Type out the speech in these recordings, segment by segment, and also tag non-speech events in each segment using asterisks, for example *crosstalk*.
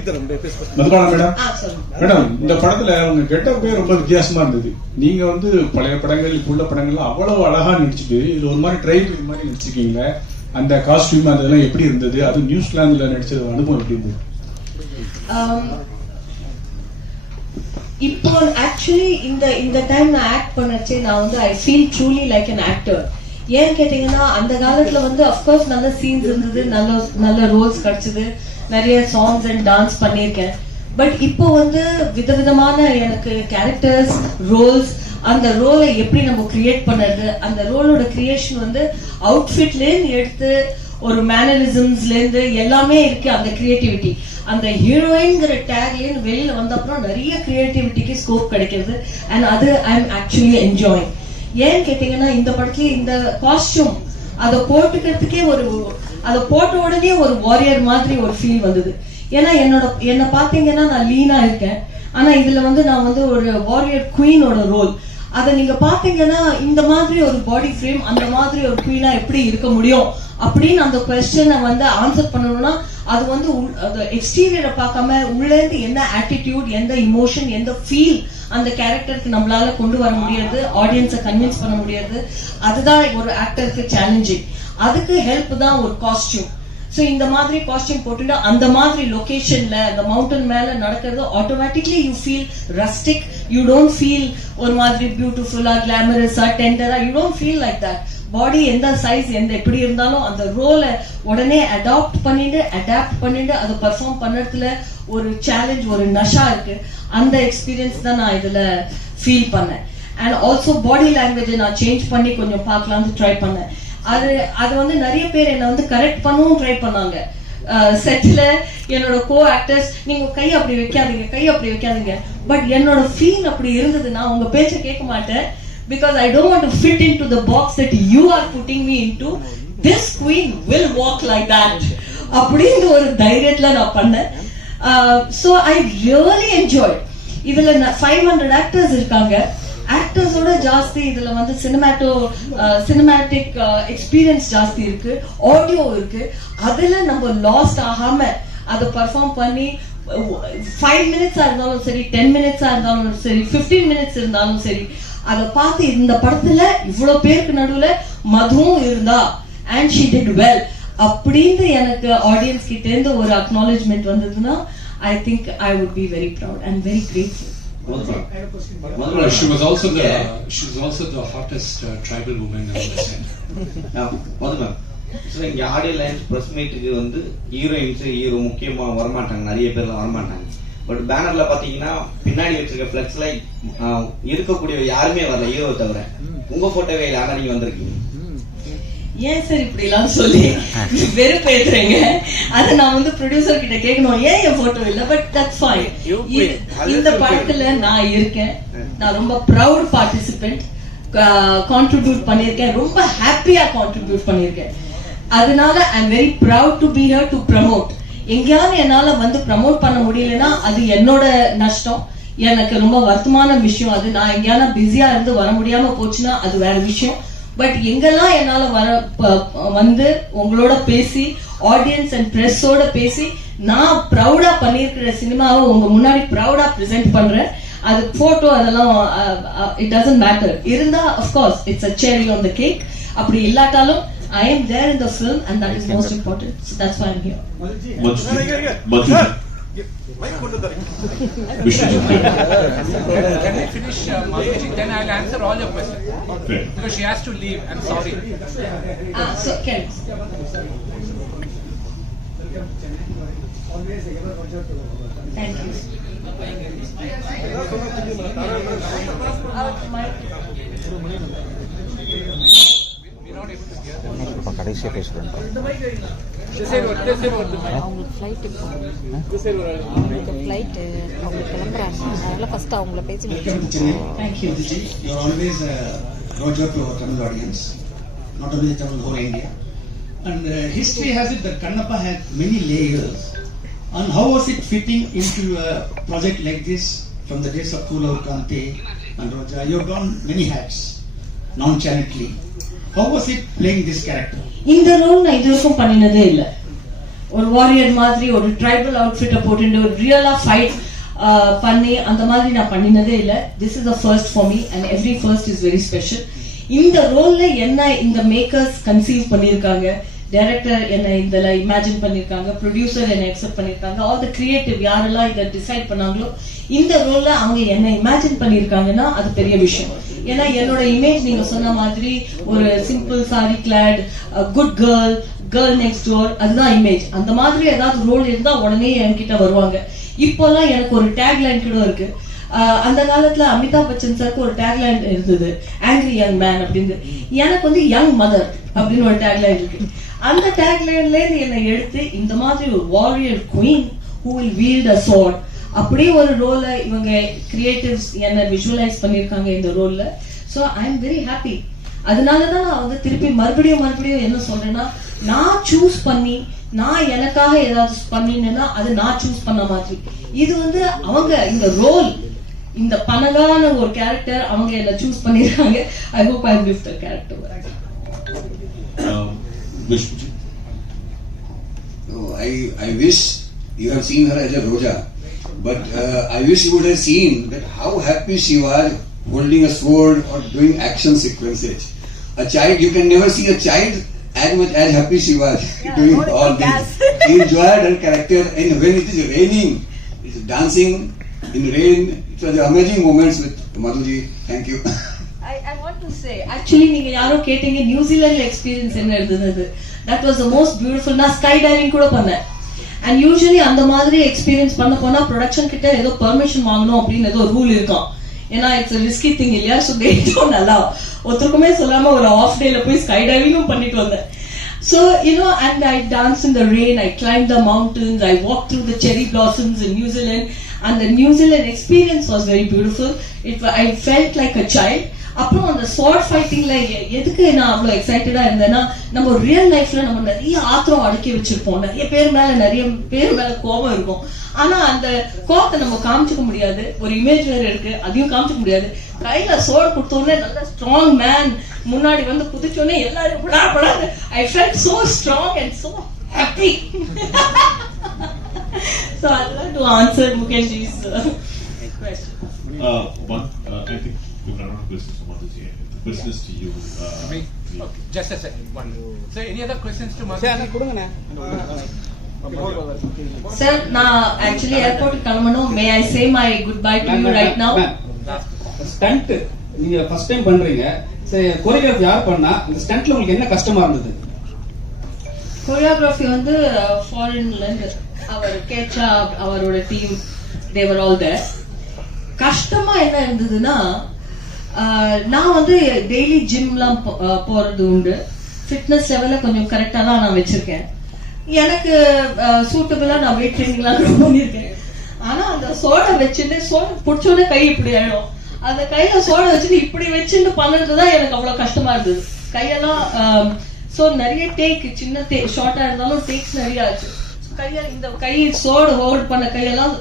Mic தரேன் Madhubala madam? Madam இந்த படத்துல உங்க கெட்டப்பே ரொம்ப வித்தியாசமா இருந்தது. நீங்க வந்து பழைய படங்கள் இப்ப உள்ள படங்கள்லாம் அவ்வளவு அழகா நடிச்சுட்டு இதுல ஒரு மாதிரி இது மாதிரி நடிச்சிருக்கீங்க அந்த காஸ்டியூம் அதெல்லாம் எப்படி இருந்தது? அது நியூசிலாந்துல நடிச்சது அனுபவம் எப்படி இருந்தது? இப்போ ஆக்சுவலி இந்த இந்த டைம் நான் ஆக்ட் பண்ணச்சு நான் வந்து I feel truly like an actor ஏன் கேட்டீங்கன்னா அந்த காலத்துல வந்து அஃப்கோர்ஸ் நல்ல சீன்ஸ் இருந்தது நல்ல நல்ல ரோல்ஸ் கிடைச்சது. நிறைய சாங்ஸ் அண்ட் டான்ஸ் பண்ணியிருக்கேன். பட் இப்போ வந்து விதவிதமான எனக்கு கேரக்டர்ஸ் ரோல்ஸ் அந்த ரோலை எப்படி நம்ம கிரியேட் பண்ணுறது அந்த ரோலோட கிரியேஷன் வந்து அவுட்ஃபிட்லேருந்து எடுத்து ஒரு மேனரிசம்ஸ்லேருந்து எல்லாமே இருக்கு அந்த கிரியேட்டிவிட்டி அந்த ஹீரோயின்ங்கிற டேக்லேருந்து வெளியில் வந்த அப்புறம் நிறைய கிரியேட்டிவிட்டிக்கு ஸ்கோப் கிடைக்கிறது. அண்ட் அது ஐ எம் ஆக்சுவலி என்ஜாயிங் ஏன்னு கேட்டீங்கன்னா இந்த படத்துல இந்த காஸ்டியூம் அதை போட்டுக்கிறதுக்கே ஒரு அதை போட்ட உடனே ஒரு வாரியர் மாதிரி ஒரு ஃபீல் வந்தது. ஏன்னா என்னோட என்னை பார்த்தீங்கன்னா நான் லீனா இருக்கேன். ஆனா இதுல வந்து நான் வந்து ஒரு வாரியர் குயினோட ரோல் அதை நீங்க பாத்தீங்கன்னா இந்த மாதிரி ஒரு பாடி ஃப்ரேம் அந்த மாதிரி ஒரு குயினா எப்படி இருக்க முடியும் அப்படின்னு அந்த கொஸ்டனை வந்து ஆன்சர் பண்ணணும்னா அது வந்து எக்ஸ்டீரியரை பார்க்காம உள்ளேருந்து என்ன ஆட்டிடியூட் எந்த இமோஷன் எந்த ஃபீல் அந்த கேரக்டருக்கு நம்மளால கொண்டு வர முடியாது ஆடியன்ஸை கன்வின்ஸ் பண்ண முடியாது. அதுதான் ஒரு ஆக்டருக்கு சேலஞ்சிங் அதுக்கு ஹெல்ப் தான் ஒரு காஸ்டியூம் ஸோ இந்த மாதிரி காஸ்டியூம் போட்டுட்டு அந்த மாதிரி லொகேஷன்ல அந்த மவுண்டன் மேல நடக்கிறது automatically you feel rustic you don't feel ஒரு மாதிரி பியூட்டிஃபுல்லா கிளாமரஸா டெண்டரா you don't feel like that body எந்த சைஸ் எந்த எப்படி இருந்தாலும் அந்த ரோலை உடனே அடாப்ட் பண்ணிட்டு அடாப்ட் பண்ணிட்டு அதை பர்ஃபார்ம் பண்ணுறதுல ஒரு சேலஞ்ச் ஒரு நஷா இருக்கு. அந்த எக்ஸ்பீரியன்ஸ் தான் நான் இதுல ஃபீல் பண்ணேன். அண்ட் ஆல்சோ பாடி லாங்குவேஜை நான் சேஞ்ச் பண்ணி கொஞ்சம் பார்க்கலாம்னு ட்ரை பண்ணேன். அது அது வந்து நிறைய பேர் என்னை வந்து கரெக்ட் பண்ணவும் ட்ரை பண்ணாங்க. செட்ல என்னோட கோ ஆக்டர்ஸ் நீங்க கை அப்படி வைக்காதீங்க கை அப்படி வைக்காதீங்க. பட் என்னோட ஃபீல் அப்படி இருந்தது நான் உங்க பேச்ச கேட்க மாட்டேன். Because I don't want to fit into the box that you are putting me into this queen will walk like that அப்படின்னு ஒரு தைரியத்துல நான் பண்ணேன். ஸோ ஐ ரியலி என்ஜாய் இதுல ஃபைவ் ஹண்ட்ரட் ஆக்டர்ஸ் இருக்காங்க. ஆக்டர்ஸோட ஜாஸ்தி இதுல வந்து சினிமாட்டோ சினிமேட்டிக் எக்ஸ்பீரியன்ஸ் ஜாஸ்தி இருக்கு ஆடியோ இருக்கு. அதுல நம்ம லாஸ்ட் ஆகாம அதை பர்ஃபார்ம் பண்ணி ஃபைவ் மினிட்ஸா இருந்தாலும் சரி டென் மினிட்ஸா இருந்தாலும் சரி 15 மினிட்ஸ் இருந்தாலும் சரி அதை பார்த்து இந்த படத்துல இவ்வளவு பேருக்கு நடுவுல மதுவும் இருந்தா அண்ட் ஷி டிட் வெல் அப்படின்னு எனக்கு ஆடியன்ஸ் கிட்ட இருந்து ஒரு அக்னாலேஜ்மெண்ட் வந்ததுன்னா I think I would be very proud and very grateful Well, she was also the she was also the hottest uh, tribal woman on the set. மதுமை so இங்கே audio lines press மீட்டுக்கு வந்து heroines hero முக்கியமாக வரமாட்டாங்க. நிறைய பேர்லாம் வரமாட்டாங்க. But பேனர்ல பார்த்தீங்கன்னா பின்னாடி வச்சிருக்க ஃப்ளெக்ஸ்ல இருக்கக்கூடிய யாருமே வரல ஹீரோ தவிர. உங்க போட்டோவே இல்லை ஆனால் நீங்கள் வந்திருக்கீங்க? ஏன் சார் இப்படி எல்லாம் சொல்லி வெறுப்பேத்துறீங்க? அதை நான் வந்து ப்ரொடியூசர் கிட்ட கேட்கணும். ஏன் என் போட்டோ இல்ல? பட் தட்ஸ் ஃபைன் இந்த படத்துல நான் இருக்கேன். நான் ரொம்ப ப்ரௌட் பார்ட்டிசிபென்ட் கான்ட்ரிபியூட் பண்ணியிருக்கேன். ரொம்ப ஹாப்பியா கான்ட்ரிபியூட் பண்ணியிருக்கேன். அதனால I am very proud to be here to promote எங்கேயாவது என்னால வந்து ப்ரமோட் பண்ண முடியலன்னா அது என்னோட நஷ்டம். எனக்கு ரொம்ப வருத்தமான விஷயம். அது நான் எங்கேயாவது பிஸியா இருந்து வர முடியாம போச்சுன்னா அது வேற விஷயம். பட் எங்கெல்லாம் என்னால வர வந்து உங்களோட பேசி ஆடியன்ஸ் அண்ட் பிரஸோட பேசி நான் ப்ரௌடா பண்ணியிருக்கிற சினிமாவை உங்க முன்னாடி ப்ரௌடா பிரசென்ட் பண்றேன். அது போட்டோ அதெல்லாம் இட் டசன்ட் மேட்டர் இருந்தா of course it's a cherry on the cake அப்படி இல்லாட்டாலும் I am there in the film and that is most important that's why I'm here Can, can we finish uh, Manjuji? Then I'll answer all your questions. Okay. Because she has to leave. I'm sorry. Ah, so can. Thank you. We're. இப்போ கடைசியாக பேசுகிறேன் This side what? This side what? அவங்களுக்கு flight இப்போ அவங்களுக்கு flight அவங்க கிளம்புறாங்க அதனால first அவங்கள பேசி முடிச்சு Thank you. You're always a Roger to our Tamil audience, not only the Tamil, whole India. And uh, history has it that Kannappa had many layers. And how was it fitting into a project like this from the days of Kulaur Kante and Roja? You've done many hats, Nonchalantly. How was it playing this character? இந்த role நான் இது வரைக்கும் பண்ணினதே இல்ல ஒரு warrior மாதிரி ஒரு tribal அவுட்ஃபிட்டை போட்டு ஒரு ரியலா ஃபைட் பண்ணி அந்த மாதிரி நான் பண்ணினதே இல்ல this is the first for me and every first is very special இந்த ரோல்ல என்ன இந்த மேக்கர்ஸ் கன்சீவ் பண்ணியிருக்காங்க டைரக்டர் என்னை இதில் இமேஜின் பண்ணிருக்காங்க ப்ரொடியூசர் என்னை அக்செப்ட் பண்ணிருக்காங்க. ஆல் த கிரியேட்டிவ் யாரெல்லாம் இதை டிசைட் பண்ணாங்களோ இந்த ரோலில் அவங்க என்னை இமேஜின் பண்ணிருக்காங்கன்னா அது பெரிய விஷயம். ஏன்னா என்னோட இமேஜ் நீங்க சொன்ன மாதிரி ஒரு simple sari clad good girl girl next door அதுதான் இமேஜ் அந்த மாதிரி ஏதாவது ரோல் இருந்தா உடனே என்கிட்ட வருவாங்க. இப்போல்லாம் எனக்கு ஒரு டேக் லைன் கூட இருக்கு. ஆஹ் அந்த காலத்துல அமிதாப் பச்சன் சாருக்கு ஒரு டேக்லைன் இருந்தது ஆங்கிரி யங் மேன் அப்படின்னு எனக்கு வந்து யங் மதர் அப்படின்னு ஒரு டேக்லைன் இருக்கு. அந்த டேக்லைன்ல இருந்து என்னை எடுத்து இந்த மாதிரி ஒரு warrior queen who will wield a sword. அப்படியே ஒரு ரோல இவங்க கிரியேட்டிவ்ஸ் என்ன விஷுவலைஸ் பண்ணிருக்காங்க இந்த ரோல்ல so I am very happy அதனாலதான் நான் வந்து திருப்பி மறுபடியும் மறுபடியும் என்ன சொல்றேன்னா நான் சூஸ் பண்ணி நான் எனக்காக ஏதாவது பண்ணினேன்னா அது நான் சூஸ் பண்ண மாதிரி. இது வந்து அவங்க இந்த ரோல் இந்த பணங்கான ஒரு கேரக்டர் அவங்க என்ன சூஸ் பண்ணிருக்காங்க I hope I gift character Vishnu. Oh, I, I wish you have seen her as a Roja, but uh, I wish you would have seen that how happy she was holding a sword or doing action sequences. A child, you can never see a child as much as happy she was *laughs* doing all this. *laughs* She enjoyed her character, and when it is raining, it's dancing in rain. It was amazing moments with Madhuji. Thank you. *laughs* Actually நீங்க யாரோ கேட்டீங்க New Zealand experience என்ன இருந்தது? That was the most beautiful நான் sky diving கூட பண்ணேன். And usually அந்த மாதிரி எக்ஸ்பீரியன்ஸ் பண்ண போனா ப்ரொடக்ஷன் கிட்ட ஏதோ பெர்மிஷன் வாங்கணும் அப்படின்னு ஏதோ ரூல் இருக்கும். ஏன்னா இட்ஸ் ரிஸ்கி திங் இல்லையா? ஸோ டேட்டும் நல்லா ஒருத்தருக்குமே சொல்லாம ஒரு ஆஃப் டேல போய் ஸ்கை டைவிங்கும் பண்ணிட்டு வந்தேன். So, you know and I dance in the rain I climb the mountains I walk through the cherry blossoms in New Zealand அந்த New Zealand experience was very beautiful it I felt like a child அப்புறம் அந்த ஸ்வாட் ஃபைட்டிங்ல எதுக்கு நான் அவ்வளவு எக்ஸைட்டடா இருந்தேன்னா நம்ம real லைஃப்ல நம்ம நிறைய ஆத்திரம் அடக்கி வச்சிருப்போம். நிறைய பேர் மேல நிறைய பேர் மேல கோபம் இருக்கும். ஆனா அந்த கோபத்தை நம்ம காமிச்சுக்க முடியாது. ஒரு இமேஜ் வேற இருக்கு அதையும் காமிச்சுக்க முடியாது. கையில சோடு கொடுத்தோடனே நல்ல ஸ்ட்ராங் மேன் முன்னாடி வந்து குதிச்ச உடனே எல்லாரும் படா I felt so strong and so happy so I'd like to answer Mukeshji's uh, question. Uh, one, uh, I think we've run out of questions from Madhuji. The question is to you. Uh, Me? Okay, just a second. One. So, any other questions to சரி Madhu? கொடுங்கண்ணே Sir, நான் actually airport கிளம்பணும். May I say my goodbye to you right now? Stunt நீங்க first time பண்றீங்க சரி choreograph யார் பண்ணா இந்த ஸ்டண்ட்ல உங்களுக்கு என்ன கஷ்டமா இருந்தது choreography வந்து ஃபாரின்ல இருந்து அவர் கேச்சா அவரோட டீம் தேவர் ஆல் தேர் கஷ்டமா என்ன இருந்ததுன்னா நான் வந்து டெய்லி ஜிம்லாம் போறது உண்டு. ஃபிட்னஸ் லெவல கொஞ்சம் கரெக்டாக தான் நான் வச்சிருக்கேன். எனக்கு சூட்டபிளாக நான் வெயிட் ட்ரைனிங்லாம் பண்ணியிருக்கேன் ஆனால் அந்த சோடை வச்சுட்டு சோடை பிடிச்சோடனே கை இப்படி ஆயிடும். அந்த கையில சோடை வச்சுட்டு இப்படி வச்சுட்டு பண்ணுறது தான் எனக்கு அவ்வளோ கஷ்டமா இருந்தது. கையெல்லாம் ஸோ நிறைய டேக் சின்ன டே ஷார்ட்டாக இருந்தாலும் டேக்ஸ் நிறைய ஆச்சு. கையால் இந்த கை சோடு ஹோல்ட் பண்ண கையெல்லாம்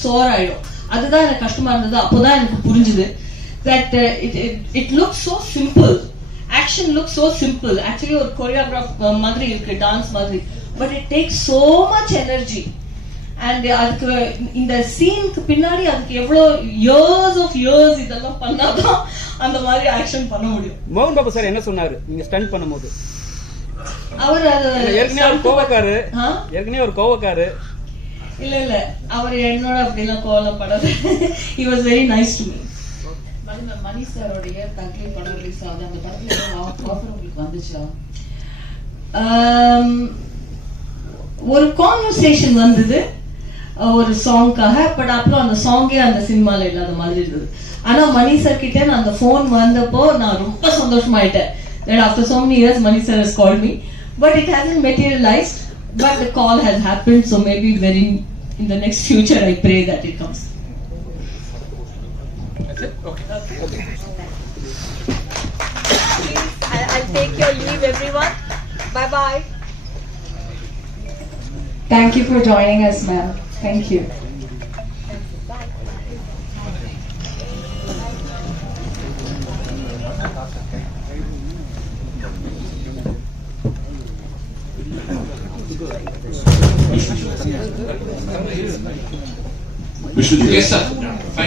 சோர் ஆயிடும் அதுதான் எனக்கு கஷ்டமா இருந்தது. அப்போதான் எனக்கு புரிஞ்சுது. That it look so simple action look so simple actually ஒரு கொரியோகிராஃப் மாதிரி இருக்கு டான்ஸ் மாதிரி. But it take so much energy and அதுக்கு இந்த சீனுக்கு பின்னாடி அதுக்கு எவ்வளவு இயர்ஸ் ஆஃப் இயர்ஸ் இதெல்லாம் பண்ணாதான் அந்த மாதிரி ஆக்ஷன் பண்ண முடியும். மோகன் பாபு சார் என்ன சொன்னாரு? நீங்க ஸ்டண்ட் பண்ணும்போது. அவர் அது ஏற்கனவே அவர் கோவக்காரு? ஏற்கனவே ஒரு கோவக்காரு. இல்ல இல்ல. அவர் என்னோட அப்படிலாம் கோவப்படாது. He was very nice to மணி சாரோடைய படம் ரிலீஸ் ஆகுது. அந்த படத்துல ஆஃபர் உங்களுக்கு வந்துச்சா? ஒரு கான்வர்சேஷன் வந்தது. ஒரு சாங்காக பட் அப்புறம் அந்த சாங்கே அந்த சினிமால இல்லாத மாதிரி இருந்தது. ஆனா மணி சார் கிட்ட நான் அந்த போன் வந்தப்போ நான் ரொம்ப சந்தோஷமாயிட்டேன். After so many years Mani sir has call me but it has hasn't but but the call has happened so maybe very in the next future I pray that comes That's it? Okay. I- I'll take your leave, everyone. Bye bye. Thank you for joining us, ma'am. Thank you. Vishnu. Yes, sir.